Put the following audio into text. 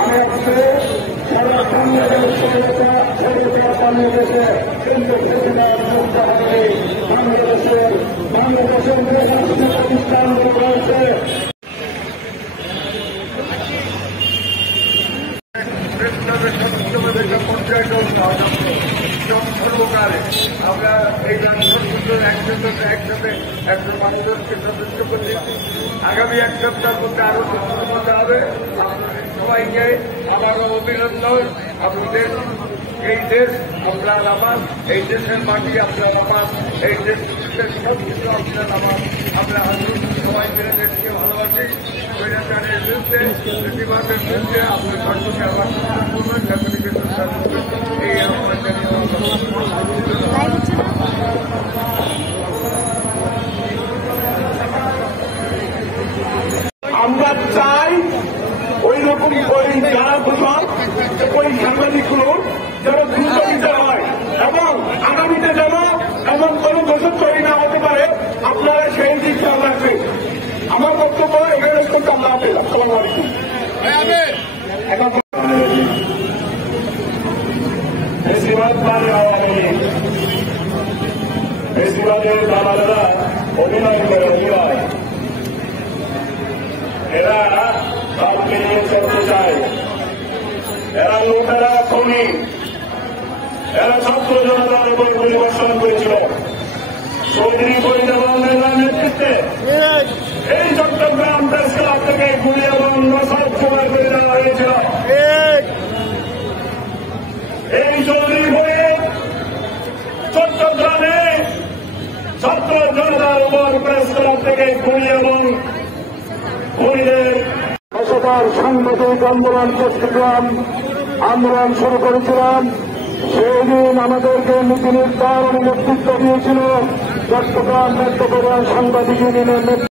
আমি আজকে সারা বাংলাদেশে কিন্তু বাংলাদেশের প্রতিষ্ঠান রয়েছে। সর্বকালে আমরা এই রাষ্ট্রসূত্রের একসাথে একজন মানুষকে সদস্য করতে আগামী এক সপ্তাহের মধ্যে আরো সদস্য করতে হবে। সবাইকে আবারও অভিনন্দন। আমাদের এই দেশ আপনার আমার, এই দেশের মাটি আপনার আমার, এই দেশের সবকিছু আপনার আমার। আমরা সবাই মিলে দেশকে ভালোবাসি। স্বৈরাচারের বিরুদ্ধে, প্রতিবাদের বিরুদ্ধে আপনার সরকারকে আবার করবেন, জাতীয় সরকার এই আমরা চাই ওই রকম ওই যারা দোষর ওই সাংবাদিকগুলো যেন দ্রুত দিতে হয় এবং আগামীতে যেন এমন কোন দোষর তৈরি না হতে পারে। আপনারা সেই দিক খেয়াল রাখবেন। আমার বক্তব্য এখানে কিন্তু আমরা পেলাম। আসসালামু আলাইকুম। বেশিরভাগ মানে আওয়ামী লীগ, বেশিরভাগের দালালেরা অভিনয় করে অভিনয়। এরা কাউকে নিয়ে চলতে চায়। এরা লোকেরা খনি, এরা ছাত্র জনতার উপর পরিবর্তন করেছিল চৌধুরী ফরিদুল্লাহের নেতৃত্বে। এই চট্টগ্রাম প্রেস ক্লাব থেকে গুলি এবং মশাল জোগাড় করে দেওয়া হয়েছিল। এই চৌধুরী ফরিদ চট্টগ্রামে ছাত্র জনতার উপর প্রেস ক্লাব থেকে গুলি এবং খুনিদের সাংবাদিক আন্দোলন চট্টগ্রাম আন্দোলন শুরু করেছিলাম। সেই দিন আমাদেরকে নীতি নির্ধারণ নেতৃত্ব দিয়েছিল চট্টগ্রাম মেট্রোপলিটন সাংবাদিক ইউনিয়নের